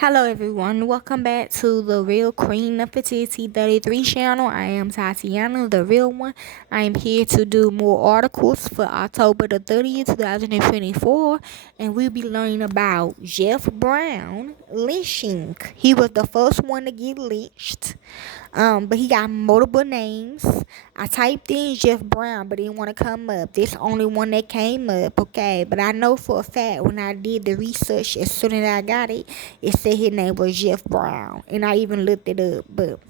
Hello everyone, welcome back to the real Queen Nefertiti 33 channel. I am Tatiana, the real one. I am here to do more articles for October the 30th, 2024, and we'll be learning about Jeff Brown lynching. He was the first one to get lynched, but he got multiple names. I typed in Jeff Brown, but it didn't want to come up. This only one that came up, okay? But I know for a fact when I did the research, as soon as I got it, it said his name was Jeff Brown, and I even looked it up. But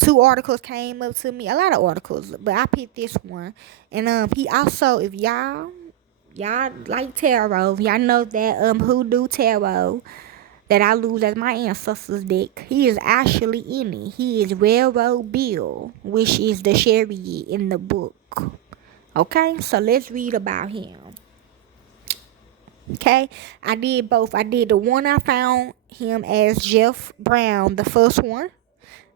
two articles came up to me, a lot of articles, but I picked this one. And he also, if y'all like tarot, y'all know that hoodoo tarot that I lose as my ancestors deck. He is actually in it. He is Railroad Bill, which is the chariot in the book. Okay, so let's read about him. Okay, I did both. I did the one I found him as Jeff Brown, the first one.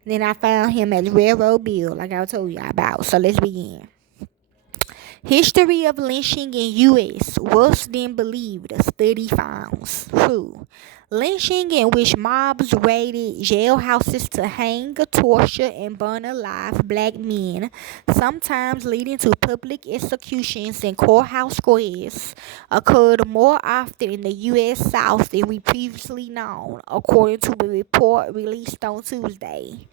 Then I found him as Railroad Bill, like I told you about. So let's begin. History of lynching in U.S. worse than believed, a study finds. True. Lynching, in which mobs raided jailhouses to hang, torture, and burn alive black men, sometimes leading to public executions in courthouse squares, occurred more often in the U.S. South than we previously known, according to a report released on Tuesday.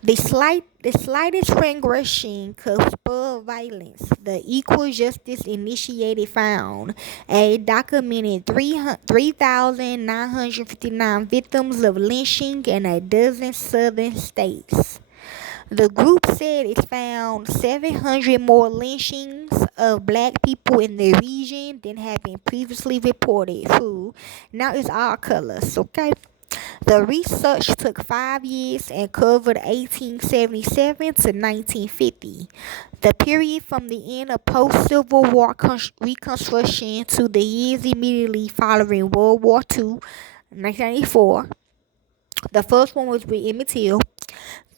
The slightest transgression could spur violence. The Equal Justice Initiative found a documented 3,959 victims of lynching in a dozen southern states. The group said it found 700 more lynchings of black people in the region than had been previously reported. Now it's all colors, okay? The research took 5 years and covered 1877 to 1950, the period from the end of post-Civil War Reconstruction to the years immediately following World War II, 1994. The first one was with Emmett Till.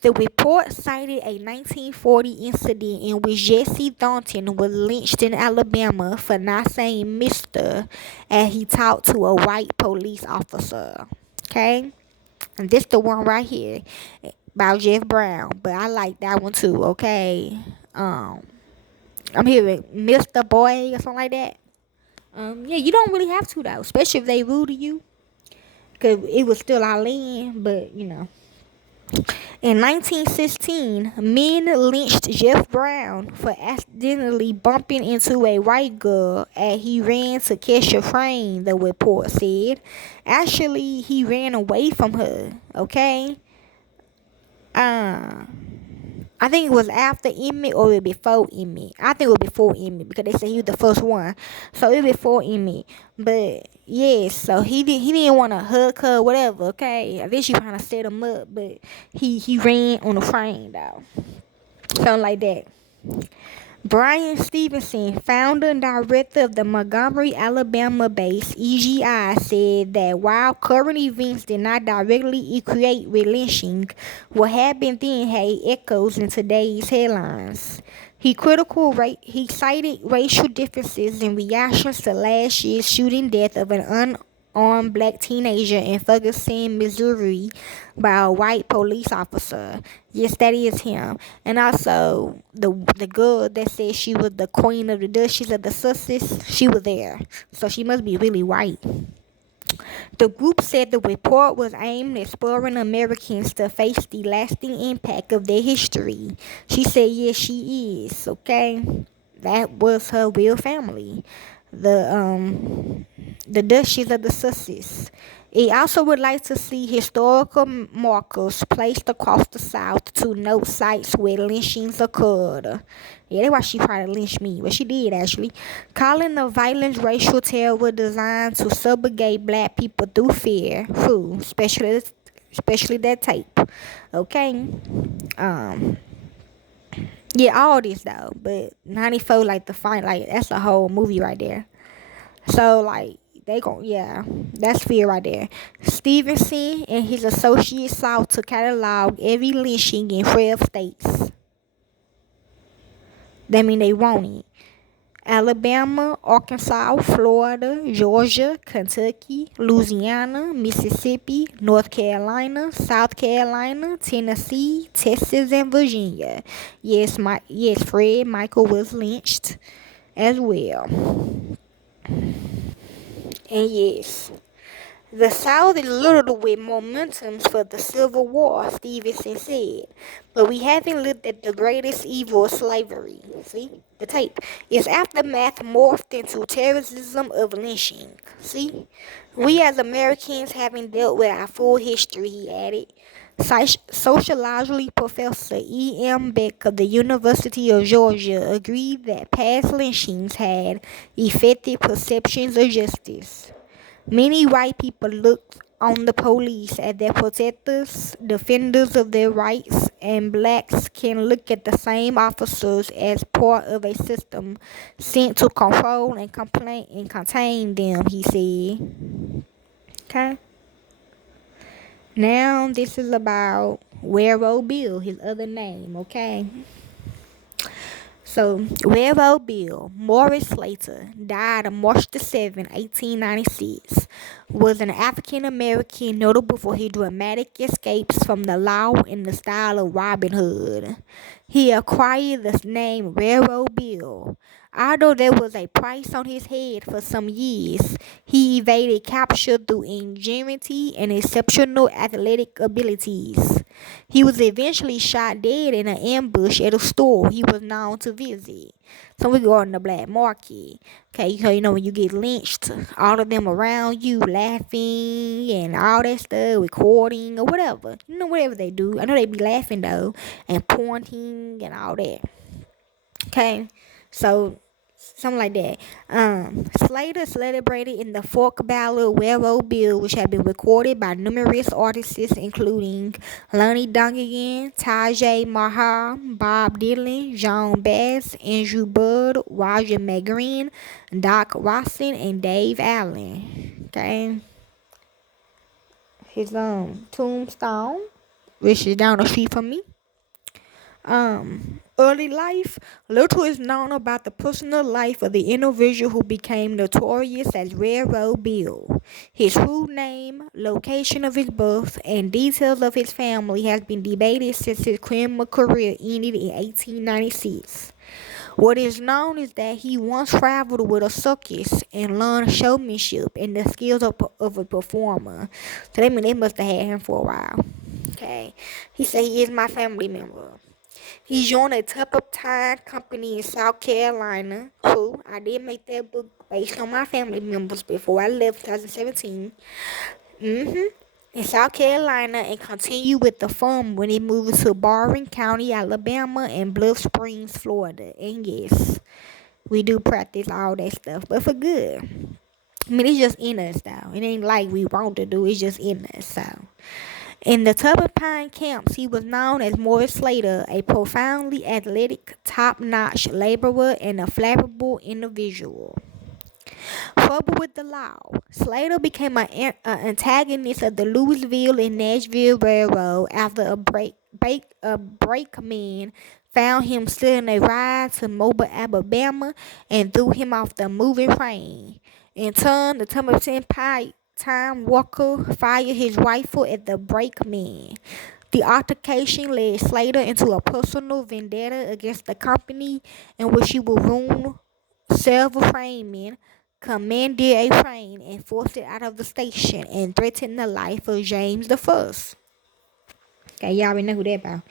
The report cited a 1940 incident in which Jesse Thornton was lynched in Alabama for not saying Mr. as he talked to a white police officer. Okay? And this the one right here about Jeff Brown. But I like that one too, okay? I'm hearing Mr. Boy or something like that. Yeah, you don't really have to though, especially if they rude to you. Cause it was still our land, but you know. In 1916, men lynched Jeff Brown for accidentally bumping into a white girl as he ran to catch a train, the report said. Actually, he ran away from her, okay? I think it was after Emmett or it was before Emmett. I think it was before Emmett because they said he was the first one. So it was before Emmett. But yes, so he didn't want to hug her or whatever, okay? I think she trying to set him up, but he ran on the train though. Something like that. Brian Stevenson, founder and director of the Montgomery, Alabama-based EGI, said that while current events did not directly equate with lynching, what happened then had echoes in today's headlines. He cited racial differences in reactions to last year's shooting death of an unarmed black teenager in Ferguson, Missouri, by a white police officer. Yes, that is him. And also the girl that said she was the queen of the Duchess of the Sussex, she was there. So she must be really white. The group said the report was aimed at spurring Americans to face the lasting impact of their history. She said, yes, she is, okay? That was her real family. The Duchess of the Sussex. It also would like to see historical markers placed across the South to note sites where lynchings occurred. Yeah, that's why she tried to lynch me, but she did actually. Calling the violent racial terror designed to subjugate black people through fear, especially that tape. Okay, yeah, all this though, but 94 like the fight, like that's a whole movie right there. So like. That's fear right there. Stevenson and his associates sought to catalog every lynching in 12 states. That mean they want it. Alabama, Arkansas, Florida, Georgia, Kentucky, Louisiana, Mississippi, North Carolina, South Carolina, Tennessee, Texas, and Virginia. Yes, Fred Michael was lynched as well. And yes, the South is littered with momentums for the Civil War, Stevenson said. But we haven't looked at the greatest evil of slavery. See? The tape. Its aftermath morphed into terrorism of lynching. See? We as Americans haven't dealt with our full history, he added. Sociology professor E.M. Beck of the University of Georgia agreed that past lynchings had affected perceptions of justice. Many white people look on the police as their protectors, defenders of their rights, and blacks can look at the same officers as part of a system sent to control and contain them, he said. Okay. Now this is about Railroad Bill, his other name, okay? So, Railroad Bill Morris Slater died on March the 7th, 1896, was an African American notable for his dramatic escapes from the law in the style of Robin Hood. He acquired the name Railroad Bill. Although there was a price on his head for some years, he evaded capture through ingenuity and exceptional athletic abilities. He was eventually shot dead in an ambush at a store he was known to visit. So we go on the black market. Okay, so you know when you get lynched, all of them around you laughing and all that stuff, recording or whatever. You know, whatever they do. I know they be laughing though and pointing and all that. Okay, so something like that. Slater celebrated in the folk ballad Railroad Bill, which had been recorded by numerous artists, including Lonnie Donegan, Tajay Mahal, Bob Dylan, John Bass, Andrew Budd, Roger McGreen, Doc Watson, and Dave Allen. Okay, his tombstone, which is down the street from me. Early life. Little is known about the personal life of the individual who became notorious as Railroad Bill. His full name, location of his birth, and details of his family has been debated since his criminal career ended in 1896. What is known is that he once traveled with a circus and learned showmanship and the skills of a performer. So that means they must have had him for a while. Okay. He said he is my family member. He joined a turpentine company in South Carolina. Who I did make that book based on my family members before I left 2017. In South Carolina and continued with the firm when he moved to Barron County, Alabama, and Bluff Springs, Florida. And yes, we do practice all that stuff, but for good. I mean, it's just in us, though. It ain't like we want to do. It's just in us, so. In the turpentine camps, he was known as Morris Slater, a profoundly athletic, top-notch laborer and a flammable individual. Trouble with the law. Slater became an antagonist of the Louisville and Nashville Railroad after a brakeman found him stealing a ride to Mobile, Alabama, and threw him off the moving train. In turn, the turpentine time Walker fired his rifle at the brakeman. The altercation led Slater into a personal vendetta against the company in which he would ruin several trainmen, commandeer a train, and force it out of the station and threaten the life of James the First. Okay, y'all already know who that about.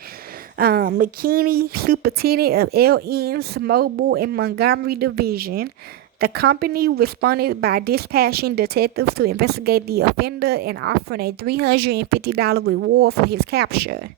McKinney, superintendent of LN's Mobile and Montgomery Division. The company responded by dispatching detectives to investigate the offender and offering a $350 reward for his capture.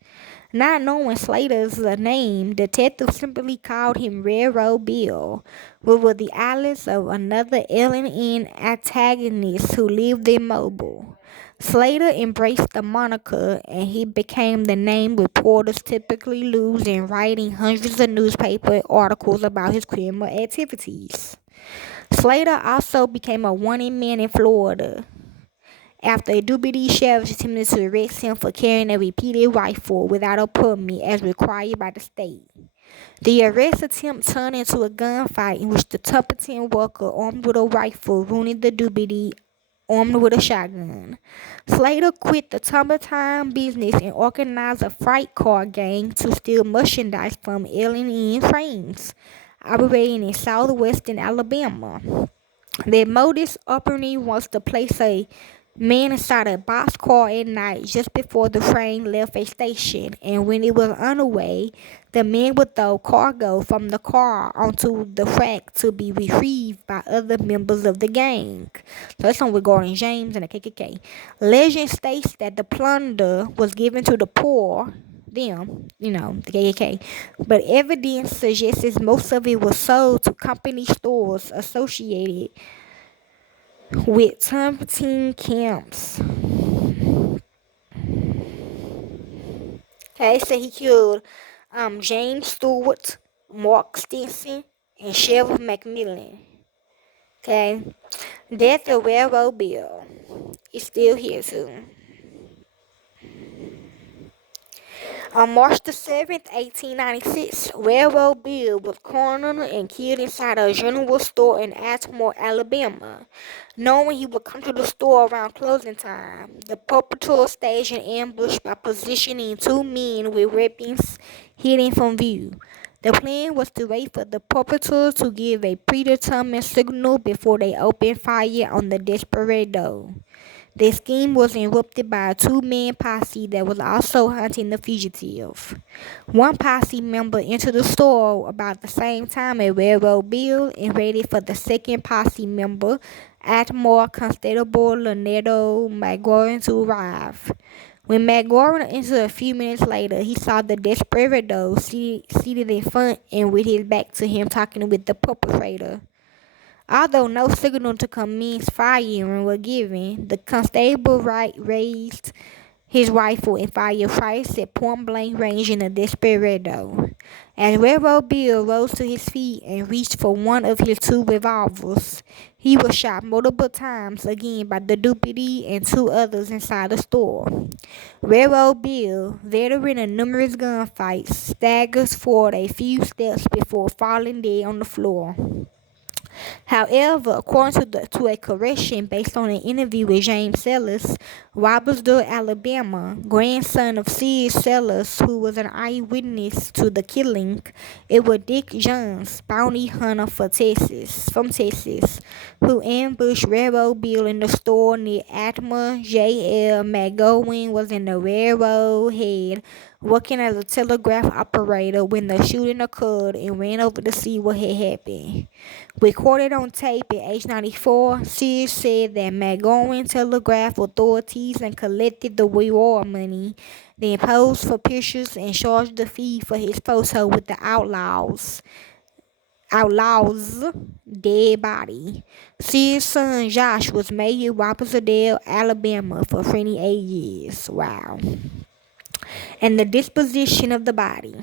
Not knowing Slater's name, detectives simply called him Railroad Bill, which was the alias of another L&N antagonist who lived in Mobile. Slater embraced the moniker, and he became the name reporters typically use in writing hundreds of newspaper articles about his criminal activities. Slater also became a wanted man in Florida after a deputy sheriff attempted to arrest him for carrying a repeated rifle without a permit as required by the state. The arrest attempt turned into a gunfight in which the Tupperton worker, armed with a rifle, wounded the deputy, armed with a shotgun. Slater quit the Tupperton business and organized a freight car gang to steal merchandise from L&N trains operating in southwestern Alabama. Their modus operandi was to place a man inside a boxcar at night just before the train left a station, and when it was on the way, the man would throw cargo from the car onto the track to be retrieved by other members of the gang. So that's on regarding James and the KKK. Legend states that the plunder was given to the poor, them, the KKK, but evidence suggests most of it was sold to company stores associated with Tupperton camps. Okay, so he killed James Stewart, Mark Stinson, and Sheriff McMillan. Okay, Death of Railroad Bill is still here too. On March the 7th, 1896, Railroad Bill was cornered and killed inside a general store in Atmore, Alabama. Knowing he would come to the store around closing time, the perpetrator staged an ambush by positioning two men with weapons hidden from view. The plan was to wait for the perpetrator to give a predetermined signal before they opened fire on the desperado. The scheme was interrupted by a two-man posse that was also hunting the fugitive. One posse member entered the store about the same time as Railroad Bill and waited for the second posse member, Atmore Constable Leonardo McGoran, to arrive. When McGoran entered a few minutes later, he saw the desperado seated in front and with his back to him talking with the perpetrator. Although no signal to commence firing was given, the constable raised his rifle and fired twice at point-blank range in the desperado. As Railroad Bill rose to his feet and reached for one of his two revolvers, he was shot multiple times again by the deputy and two others inside the store. Railroad Bill, veteran of numerous gunfights, staggers forward a few steps before falling dead on the floor. However, according to a correction based on an interview with James Sellers, Robertsville, Alabama, grandson of Sid Sellers, who was an eyewitness to the killing, it was Dick Jones, bounty hunter from Texas, who ambushed Railroad Bill in the store near Atmore. J.L. McGowan was in the railroad head working as a telegraph operator when the shooting occurred and ran over to see what had happened. Recorded on tape at age 94, Sid said that McGowan telegraphed authorities and collected the reward money, then posed for pictures and charged the fee for his photo with the outlaw's dead body. Sid's son Josh was made in Robertsville, Alabama for 28 years. Wow. And the disposition of the body.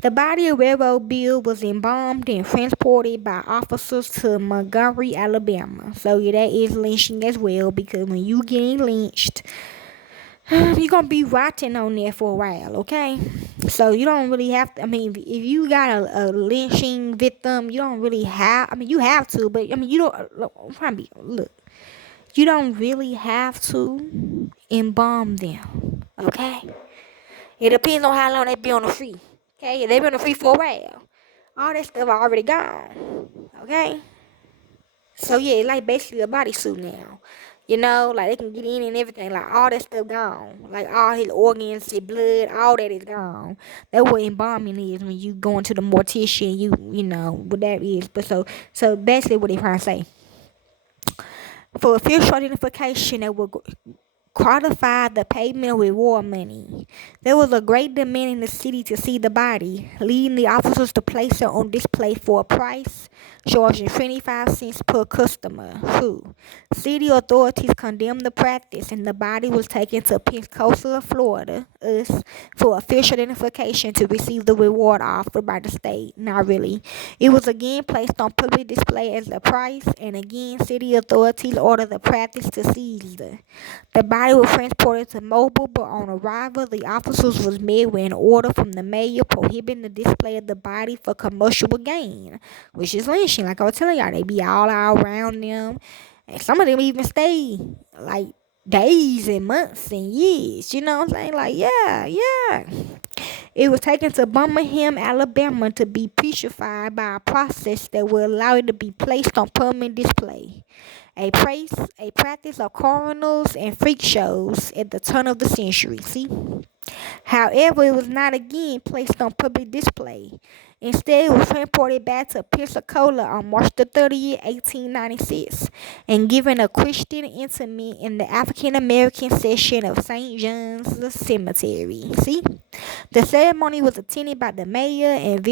The body of Railroad Bill was embalmed and transported by officers to Montgomery, Alabama. So yeah, that is lynching as well, because when you getting lynched, you're going to be rotting on there for a while, okay? So you don't really have to, if you got a lynching victim, you don't really have, you have to, but, you don't, you don't really have to embalm them, okay? It depends on how long they be on the free. Okay, they be on the free for a while. All that stuff already gone. Okay? So yeah, it's like basically a bodysuit now. Like they can get in and everything. Like all that stuff gone. Like all his organs, his blood, all that is gone. That's what embalming is when you go into the mortician, you know what that is. But so basically what they trying to say. For official identification that will qualified the payment of reward money. There was a great demand in the city to see the body, leading the officers to place it on display for a price, charging 25 cents per customer. City authorities condemned the practice, and the body was taken to Pensacola, Florida, for official identification to receive the reward offered by the state. Not really. It was again placed on public display as a price, and again city authorities ordered the practice to cease. The body body was transported to Mobile, but on arrival, the officers was met with an order from the mayor prohibiting the display of the body for commercial gain, which is lynching. Like I was telling y'all, they be all out around them, and some of them even stay like days and months and years. You know what I'm saying? Like, yeah, yeah. It was taken to Birmingham, Alabama to be purified by a process that will allow it to be placed on permanent display. A practice of coroners and freak shows at the turn of the century. See? However, it was not again placed on public display. Instead, it was transported back to Pensacola on March the 30th, 1896, and given a Christian interment in the African American section of St. John's Cemetery. See? The ceremony was attended by the mayor and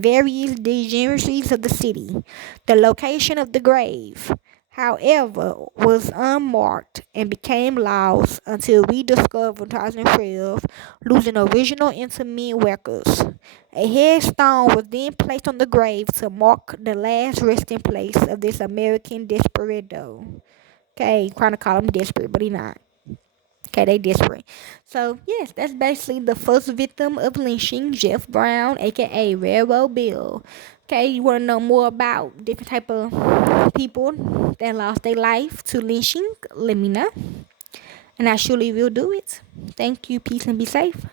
various dignitaries of the city. The location of the grave, however, was unmarked and became lost until rediscovered in 2012, losing original interment records. A headstone was then placed on the grave to mark the last resting place of this American desperado. Okay, trying to call him desperate, but he not. Okay, they desperate. So yes, that's basically the first victim of lynching, Jeff Brown, aka Railroad Bill. Okay, you want to know more about different type of people that lost their life to lynching? Let me know, and I surely will do it. Thank you. Peace and be safe.